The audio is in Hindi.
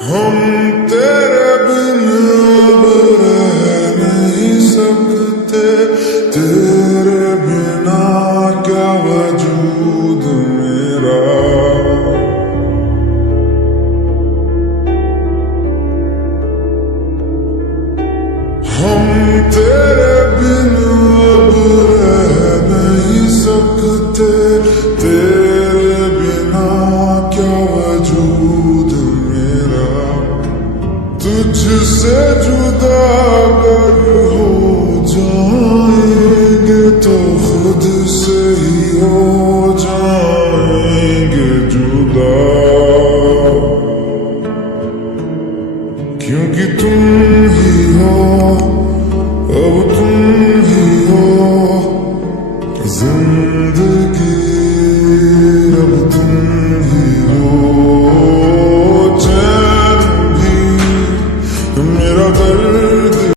हम तेरे बिन अब रह नहीं सकते, तेरे बिना क्या वजूद मेरा। हम तेरे बिन अब रह नहीं सकते, तेरे बिना क्या वजूद मेरा। तुझसे जुदा अगर हो जाएंगे तो खुद से ही हो जाएंगे जुदा, क्योंकि तुम ही हो, अब तुम ही हो जिंदगी, अब तुम ही हो चैन भी मेरा दर्द